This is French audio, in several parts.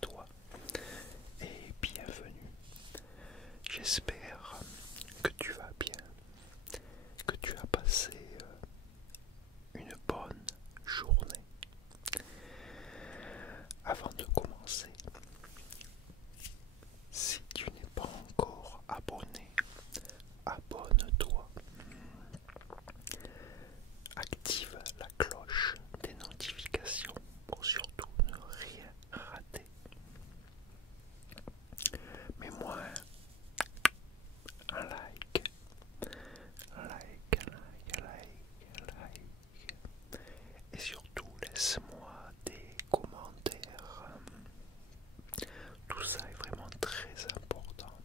toi et bienvenue. J'espère que tu vas bien, que tu as passé une bonne journée. Avant de commencer, si tu n'es pas encore abonné, abonne-toi. Active la cloche des notifications pour surtout ne rien rater. Mets-moi un like, un like, un like, un like, un like. Et surtout, laisse-moi des commentaires. Tout ça est vraiment très important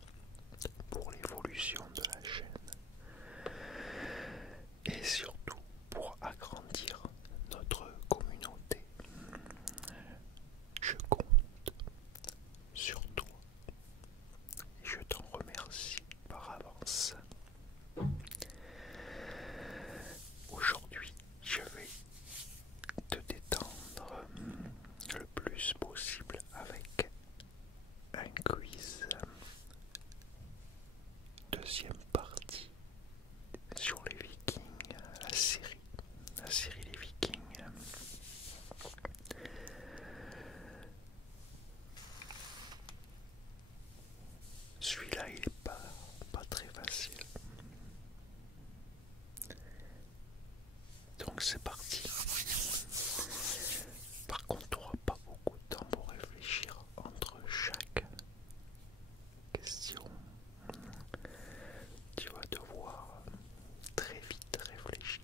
pour l'évolution de la chaîne. Et surtout pour agrandir notre communauté. Je compte sur toi et je t'en remercie par avance. Aujourd'hui, je vais te détendre le plus possible avec un quiz. Deuxième partie sur les Vikings, la série Les Vikings. Celui-là, il est pas très facile. Donc c'est parti. Par contre, tu n'auras pas beaucoup de temps pour réfléchir entre chaque question. Tu vas devoir très vite réfléchir.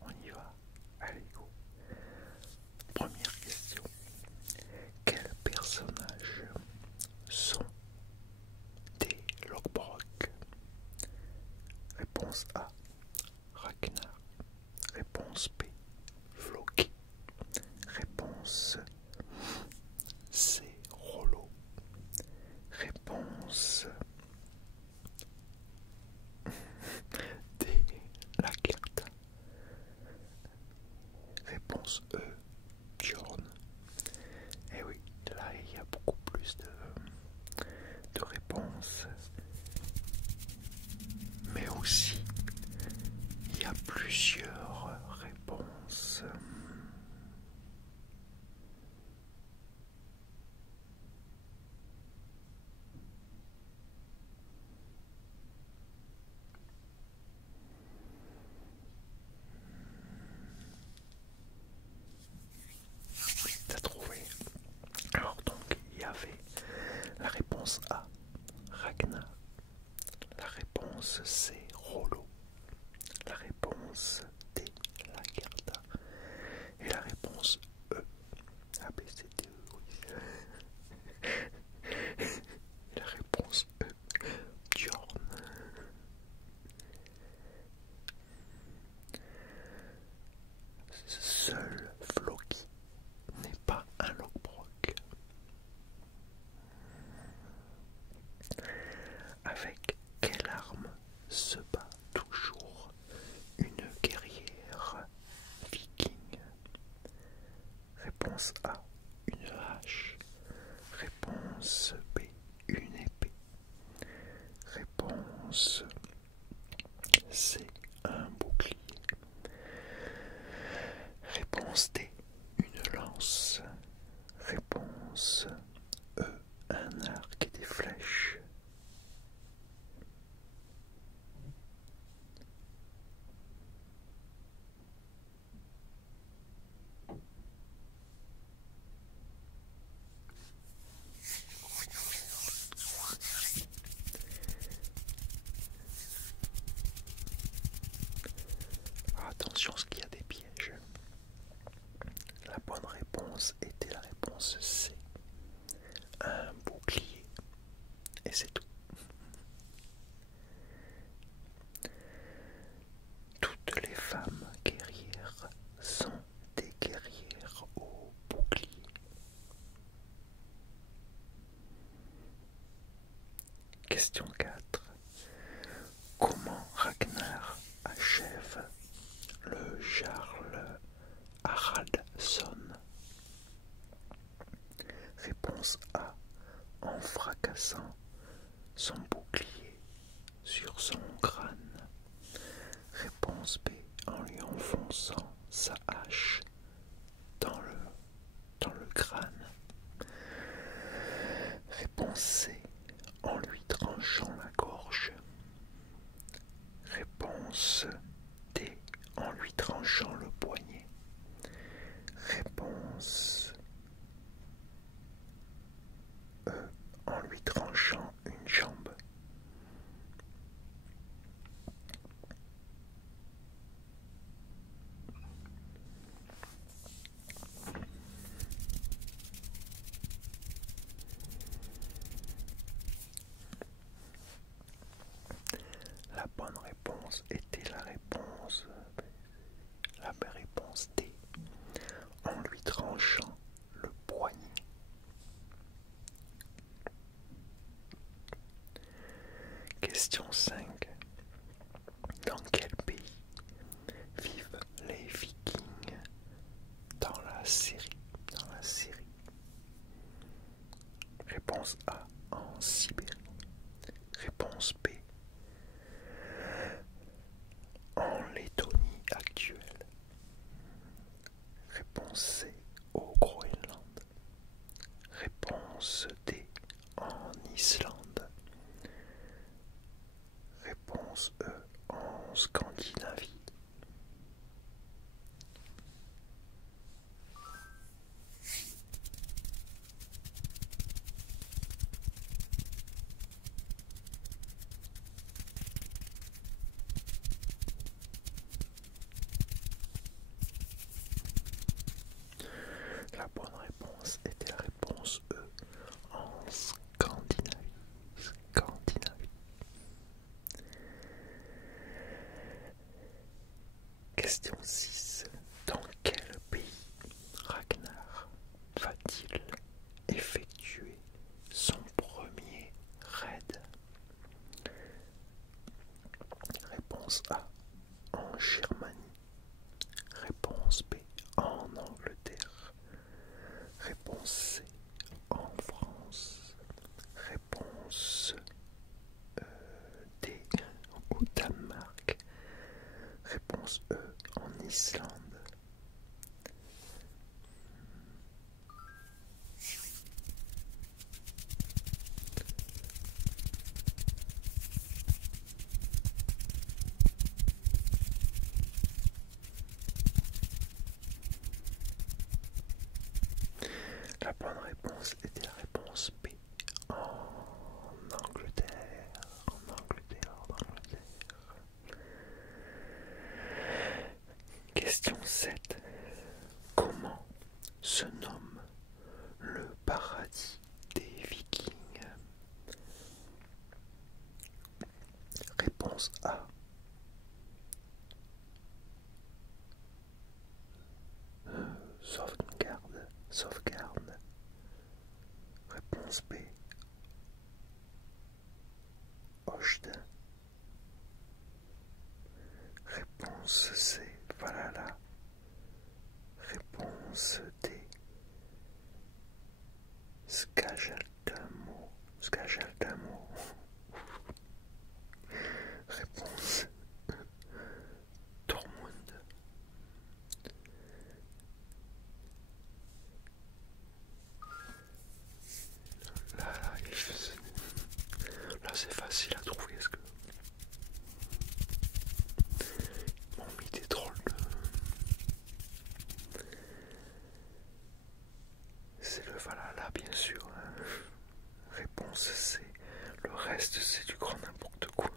On y va. Allez, go. Première question. Quels personnages sont des Logbrock? Réponse A, Ragnar. Réponse B, Floki. Réponse C, Rollo. Réponse D, Lagertha. Réponse E, Bjorn. Et oui, là il y a beaucoup plus de réponses. Mais aussi, il y a plusieurs réponses. T'as trouvé? Alors donc, il y avait la réponse A, Ragnar. La réponse C, Rollo. La réponse D, Lagertha. Et la réponse E, A, B, C, D, E, oui. Et la réponse E, Bjorn. Seul Floki n'est pas un Logbrock. Avec quelle arme se bat toujours une guerrière viking? Réponse A, une hache. Réponse B, une épée. Réponse C, un bouclier. Réponse D, une lance. Réponse E, un arc et des flèches. Attention, ce qu'il y a des pièges. La bonne réponse était la réponse C, un bouclier. Et c'est tout. Toutes les femmes guerrières sont des guerrières au bouclier. Question 4. Comment Ragnar achève le Jarl Haraldsson? plaçant son bouclier sur son crâne. Réponse B, en lui enfonçant sa hache dans le crâne. Réponse C, en lui tranchant la gorge. Réponse D, en lui tranchant le poignet. Réponse E, en lui tranchant une jambe. La bonne réponse était la réponse D, en lui tranchant le poignet. Question 5. Dans quel pays vivent les Vikings dans la série? Réponse A, en Sibérie. Réponse B, en Lettonie actuelle. Réponse C, au Groenland. Réponse D, en Islande. Réponse E, en Scandinavie. La bonne réponse était la réponse E, en Scandinavie. Question 6. Dans quel pays Ragnar va-t-il effectuer son premier raid? Réponse A, en Germanie. Réponse B, en Angleterre. Réponse C, en France. Réponse D, au Danemark. Réponse E, en Islande. La bonne réponse était la réponse B, en Angleterre. Question 7. Comment se nomme le paradis des Vikings? Réponse A, sauvegarde. Réponse B, Hochde. Réponse C, Valhalla. Réponse D, Skajaltamo. Réponse Tormund. Là c'est facile à trouver. Est-ce que ils m'ont mis des drôles de... C'est le Valhalla bien sûr. Réponse C. Le reste c'est du grand n'importe quoi.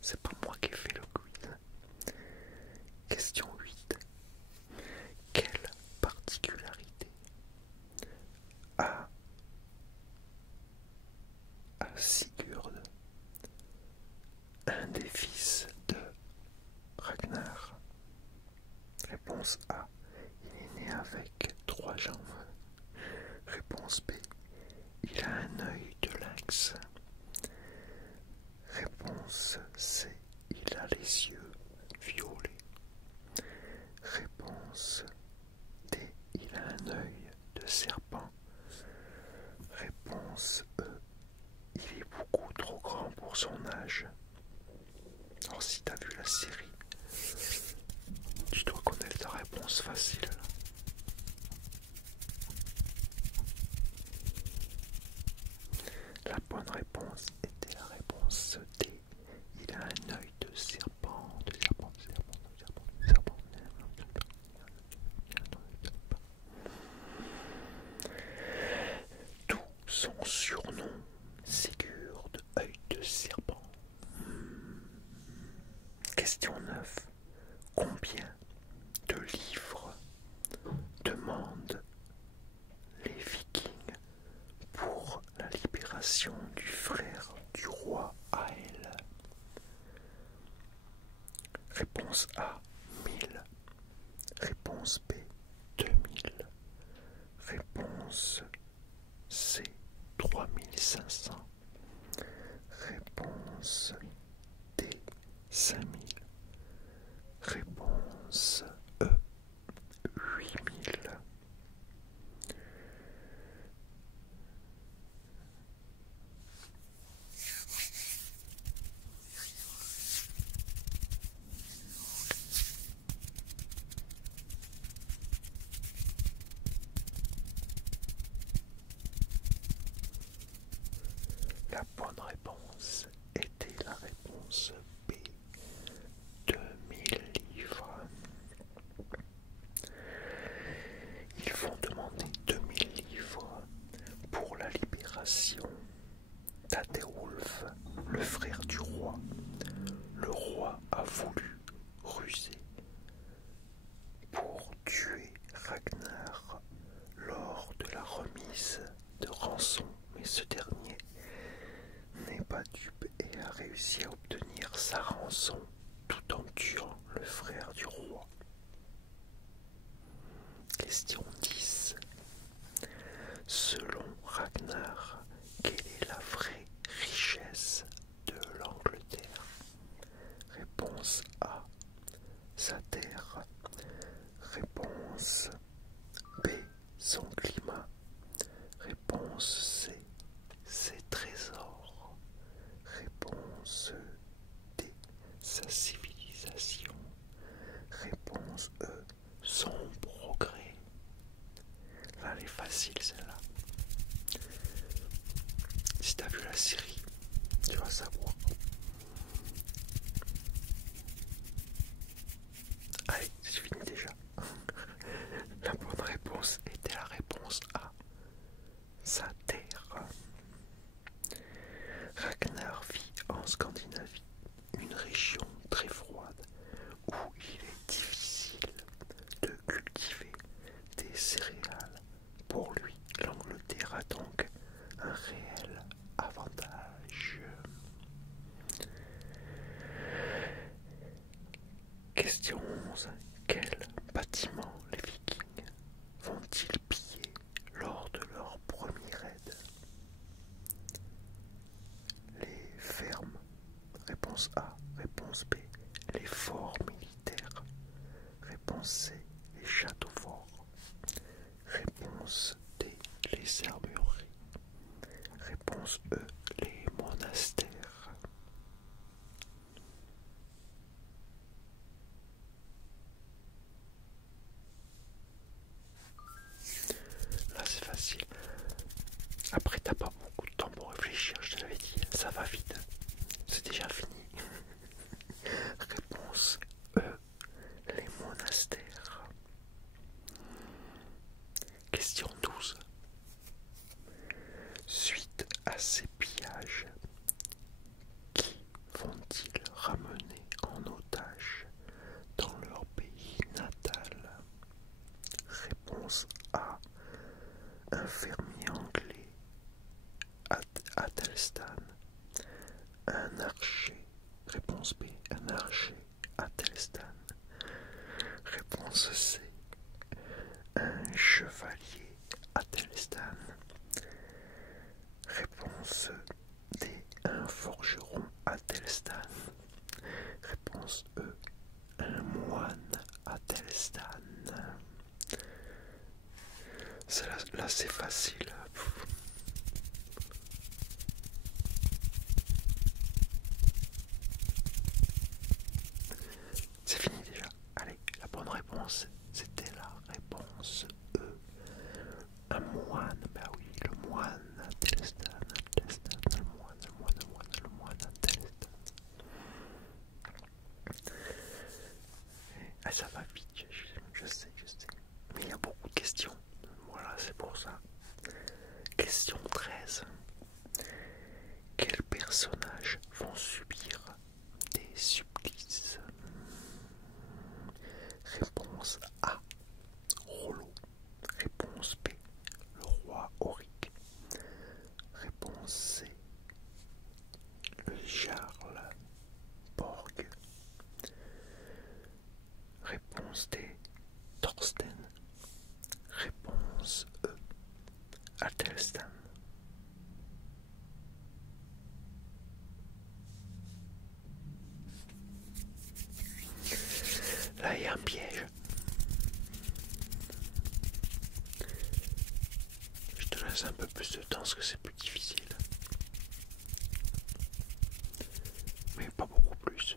C'est pas moi qui ai fait le quiz. Question 8. Quelle particularité a Sigurd, un des fils de Ragnar? Réponse A, il est né avec 3 jambes. Réponse B, il a un œil de lynx. Réponse C, il a les yeux violets. Réponse D, il a un œil de serpent. série. Tu dois connaître ta réponse facile là. La bonne réponse était la réponse D. Il a un œil de serpent, de serpent, de serpent, de serpent, de serpent. D'où son surnom Sigurd de œil de serpent. Question 9. Combien de livres demandent les Vikings pour la libération du frère du roi Ael? Réponse A, 1000. Réponse B, 2000. Réponse C, 3500. Réponse D, 5000. Réponse E, 8000. La bonne réponse était la réponse B, 2000 livres. Ils vont demander 2000 livres pour la libération d'Aethelwulf, le frère du roi. Le roi a voulu ruser pour tuer Ragnar lors de la remise de rançon, mais ce dernier n'est pas dupe et a réussi à obtenir sa rançon tout en tuant le frère du roi. Question 10. Selon Ragnar, quelle est la vraie richesse de l'Angleterre? Réponse A, sa terre. Réponse B, son climat. Réponse C, ses trésors. Réponse D, sa civilisation. Réponse E, son progrès. Là, elle est facile celle-là. Si t'as vu la série, tu vas savoir. Allez, c'est fini déjà. La bonne réponse était la réponse A, sa terre. Ragnar vit en Scandinavie, une région très froide où il est difficile de cultiver des céréales. Pour lui, l'Angleterre a donc un réel avantage. Question 11. Quel bâtiment les Vikings vont-ils piller lors de leur premier raid? Les fermes. Réponse A. Réponse B. Les forts militaires. Réponse C. Les châteaux forts. Réponse D. Les armureries. Réponse E. Les monastères. Là c'est facile. Après t'as pas beaucoup de temps pour réfléchir, je te l'avais dit, ça va vite. C'est déjà fini. Réponse E, les monastères. Question 12. Suite à ces pillages, qui vont-ils ramener en otage dans leur pays natal? Réponse A, un fermier anglais, Athelstan. Un archer. Réponse B, un archer, Athelstan. Réponse C, un chevalier, Athelstan. Réponse D, un forgeron, Athelstan. Réponse E, un moine, Athelstan. Là c'est facile. Réponse D, Thorsten. Réponse E, Athelstan. Là, il y a un piège. Je te laisse un peu plus de temps parce que c'est plus difficile. Mais pas beaucoup plus.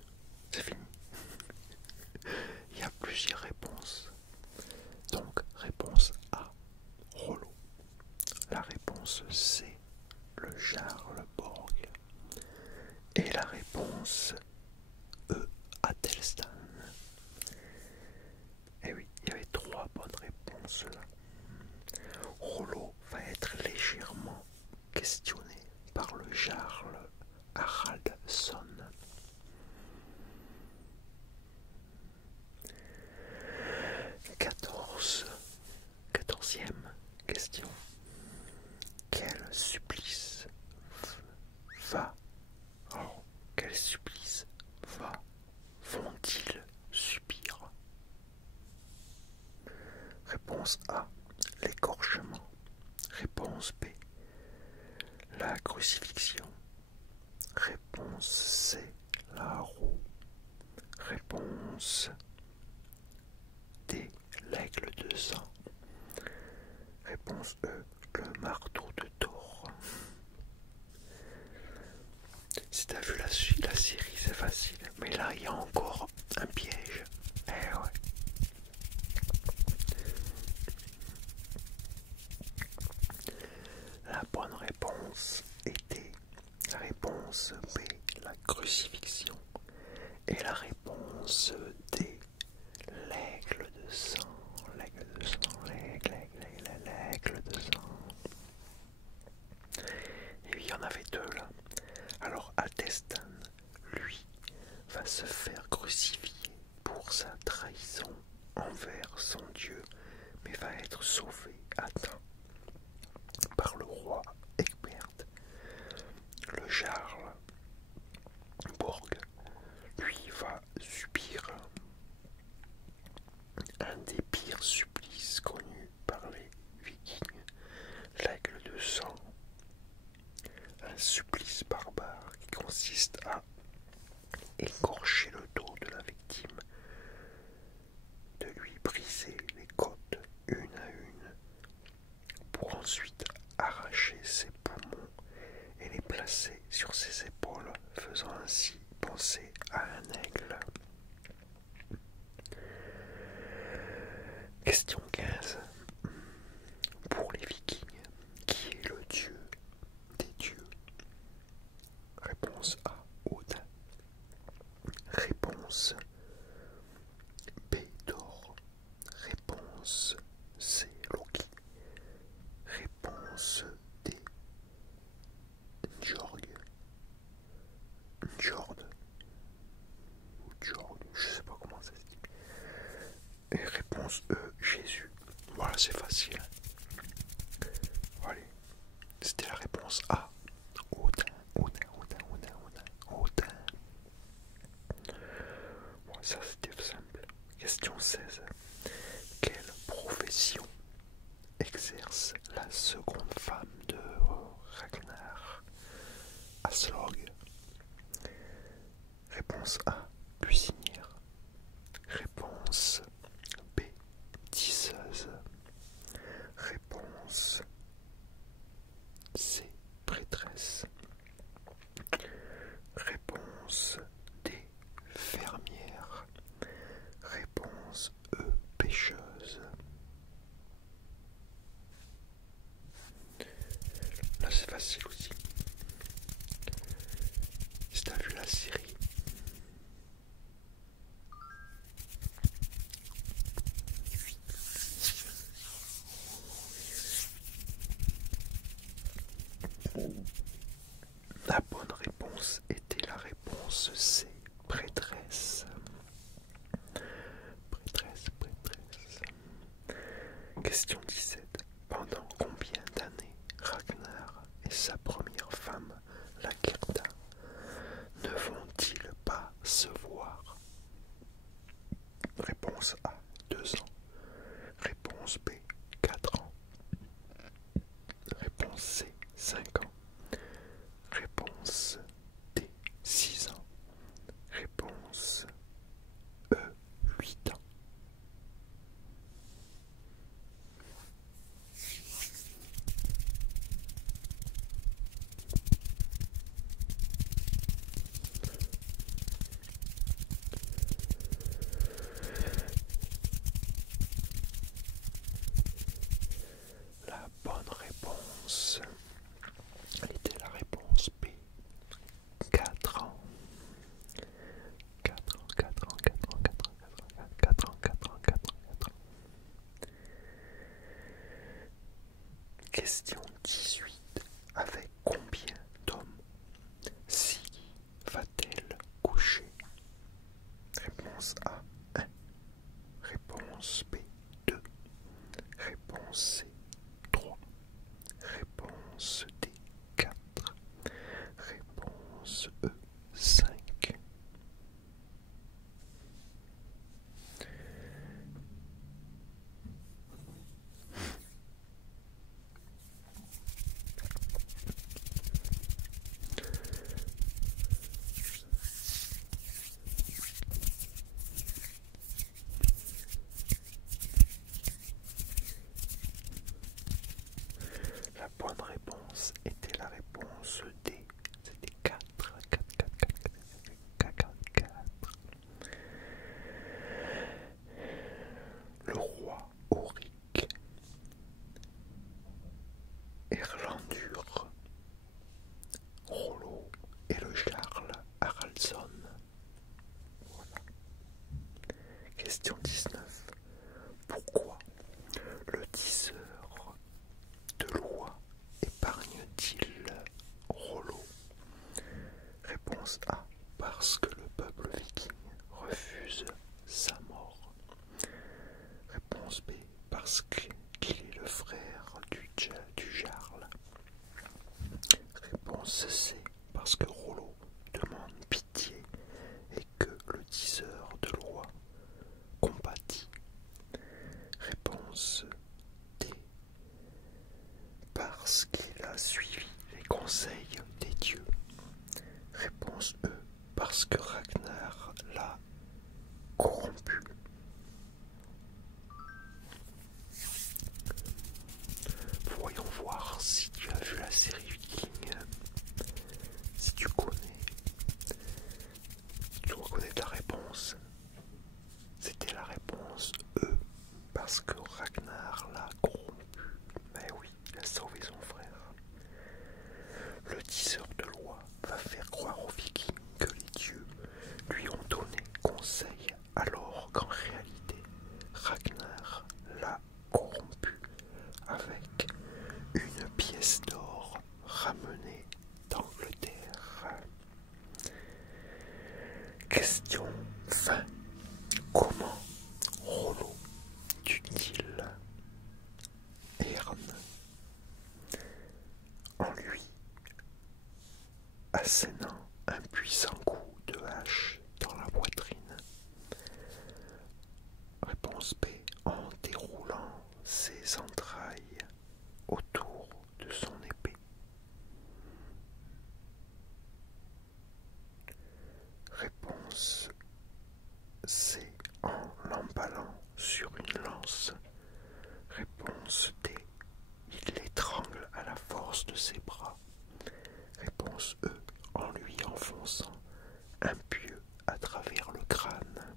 C'est fini. Il y a plusieurs réponses. Donc, réponse A, Rollo. La réponse C, le Jarlborg. Et la réponse E, Athelstan. Et oui, il y avait 3 bonnes réponses là. Rollo va être légèrement questionné par le Jarl Haraldsson. 14e question. Quel supplice vont-ils subir? Réponse A, l'écorchement. Réponse B, la crucifixion. Réponse C, la roue. Réponse D, l'aigle de sang. Réponse E, le marteau de Thor. Si t'as vu la série, c'est facile. Mais là, il y a encore un piège. Eh ouais. La bonne réponse était la réponse B, la crucifixion. Et la réponse D, l'aigle de sang. L'aigle de sang, l'aigle de sang. Et il y en avait 2 là. Alors Athelstan, lui, va se faire crucifier pour sa trahison envers son Dieu, mais va être sauvé à temps par le roi Egbert. Le Jarl Borg, lui, va subir un des pires supplices connus par les Vikings, l'aigle de sang. Un supplice barbare qui consiste à écorcher le dos de la victime, de lui briser les côtes une à une, pour ensuite arracher ses poumons et les placer sur ses épaules, faisant ainsi penser à un aigle. Question 15. Pour les Vikings, qui est le dieu des dieux? Réponse A, Odin. Réponse B, Thor. Réponse C, Loki. Réponse D, Njord. Ou Jord, je sais pas comment ça se dit. Et réponse E, Jésus. Voilà, c'est facile. Allez, c'était la réponse A. Odin. Bon, ça c'était simple. Question 16. Quelle profession exerce la seconde femme de Ragnar, Aslog? Réponse A, cuisinière. Réponse B, tisseuse. Réponse C, prêtresse. Réponse D, fermière. Réponse E, pêcheuse. Là c'est facile aussi. Si t'as vu la série. La bonne réponse était la réponse C, prêtresse. Question 17. Pendant combien d'années Ragnar et sa première femme, la Lagertha, ne vont-ils pas se voir? Réponse A, 2 ans. Réponse B, 4 ans. Réponse C, 5 ans. Réponse D, 6 ans. Réponse E, 8 ans. La bonne réponse était la réponse B, 4 ans. 4 ans, 4 ans, 4 ans, 4 ans, 4 ans, 4 ans, 4 ans, 4 ans, 4 ans. Question 18. Avec combien d'hommes Siggy va-t-elle coucher? Réponse A, 1. Réponse B, 2. Réponse C, 3. Réponse D, 4. Réponse E, 5. La bonne réponse était la réponse D. C'était 4. 4, 4, 4, 4, 4, 4. Le roi Auric, Erlendur, Rollo et le Jarl Haraldsson. Voilà. Question 19. Pourquoi le diseur de loi épargne-t-il Rollo? Réponse A. Parce que le peuple viking refuse sa mort. Réponse B. Parce qu'il est le frère du Jarl. Réponse C. Parce que Rollo demande pitié et que le diseur de loi compatit. Réponse D. Parce qu'il a suivi les conseils des dieux. Réponse E. Parce que Ragnar l'a corrompu. Voyons voir si tu as vu la série Viking. Si tu connais, tu dois connaître la réponse. C'était la réponse E. Parce que Ragnar l'a corrompu. Mais oui, il a sauvé son frère. Le diseur de loi va faire croire aux Vikings que les dieux lui ont donné conseil, alors qu'en réalité, Ragnar l'a corrompu avec une pièce d'or ramenée d'Angleterre. Question 20. Comment Rollo tue-t-il Ern en lui assénant un puissant coup de hache dans la poitrine? Réponse B. En déroulant ses entrailles autour de son épée. Réponse C. En l'emballant sur une lance. Réponse D. Il l'étrangle à la force de ses bras. Réponse E. En lui enfonçant un pieu à travers le crâne.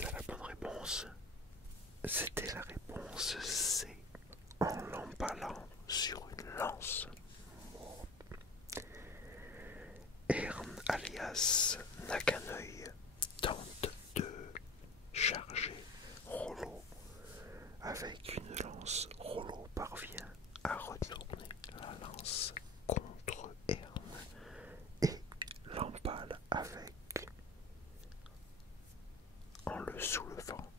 La bonne réponse, c'était la réponse C. En l'emballant sur une lance. Ern alias Naganeuil tente de charger Rollo avec une lance. Rollo parvient à retourner la lance contre Ern et l'empale avec en le soulevant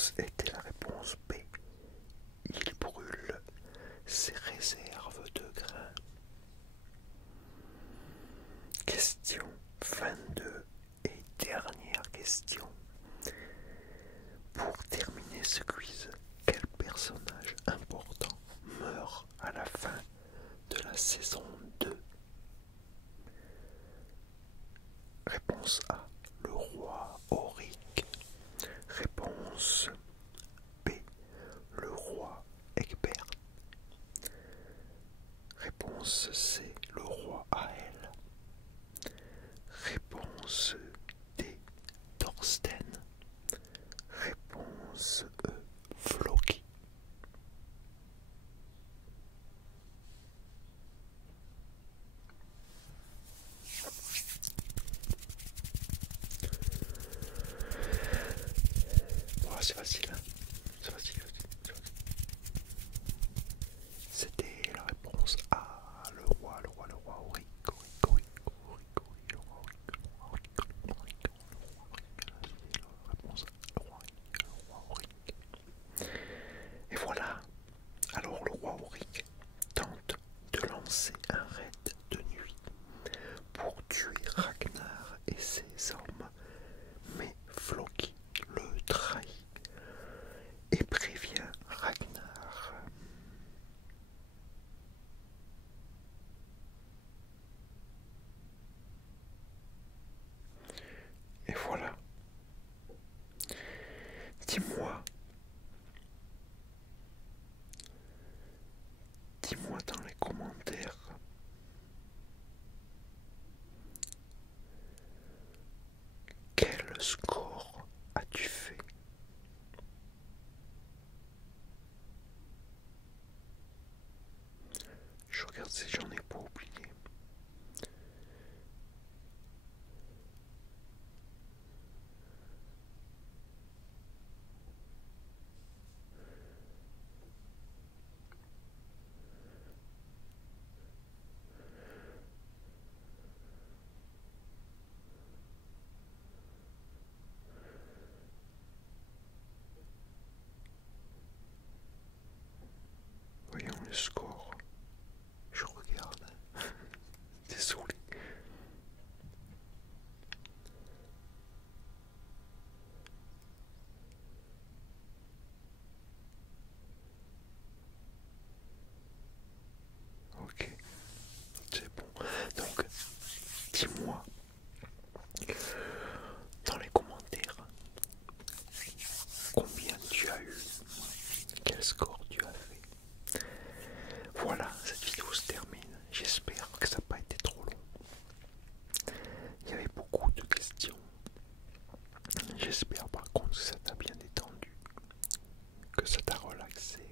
réponse était la réponse B. Il brûle ses réserves de grains. Question 22 et dernière question. Pour terminer ce quiz, quel personnage important meurt à la fin de la saison 2? Réponse A, le roi Auric. Réponse B, le roi Egbert. Réponse C, le roi Ael. Réponse D, Thorsten. Réponse E, Floki. Oh, c'est facile, hein, c'est facile. C'était la réponse A, le roi Auric. Réponse A, le roi Auric. Et voilà, alors le roi Auric tente de lancer un raid de nuit pour tuer Ragnar et ses hommes, mais Floki le trahit et prévient Ragnar. Et voilà. Dis-moi dans les commentaires quel score as-tu fait? Je regarde si j'en ai pas oublié. Voyons le score. Je regarde. Désolé. Ok, c'est bon. Donc, dis-moi dans les commentaires combien tu as eu, quel score tu as fait. Voilà, cette vidéo se termine. J'espère que ça n'a pas été trop long. Il y avait beaucoup de questions. J'espère par contre que ça t'a bien détendu, que ça t'a relaxé.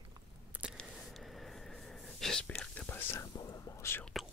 J'espère que tu as passé un bon moment surtout.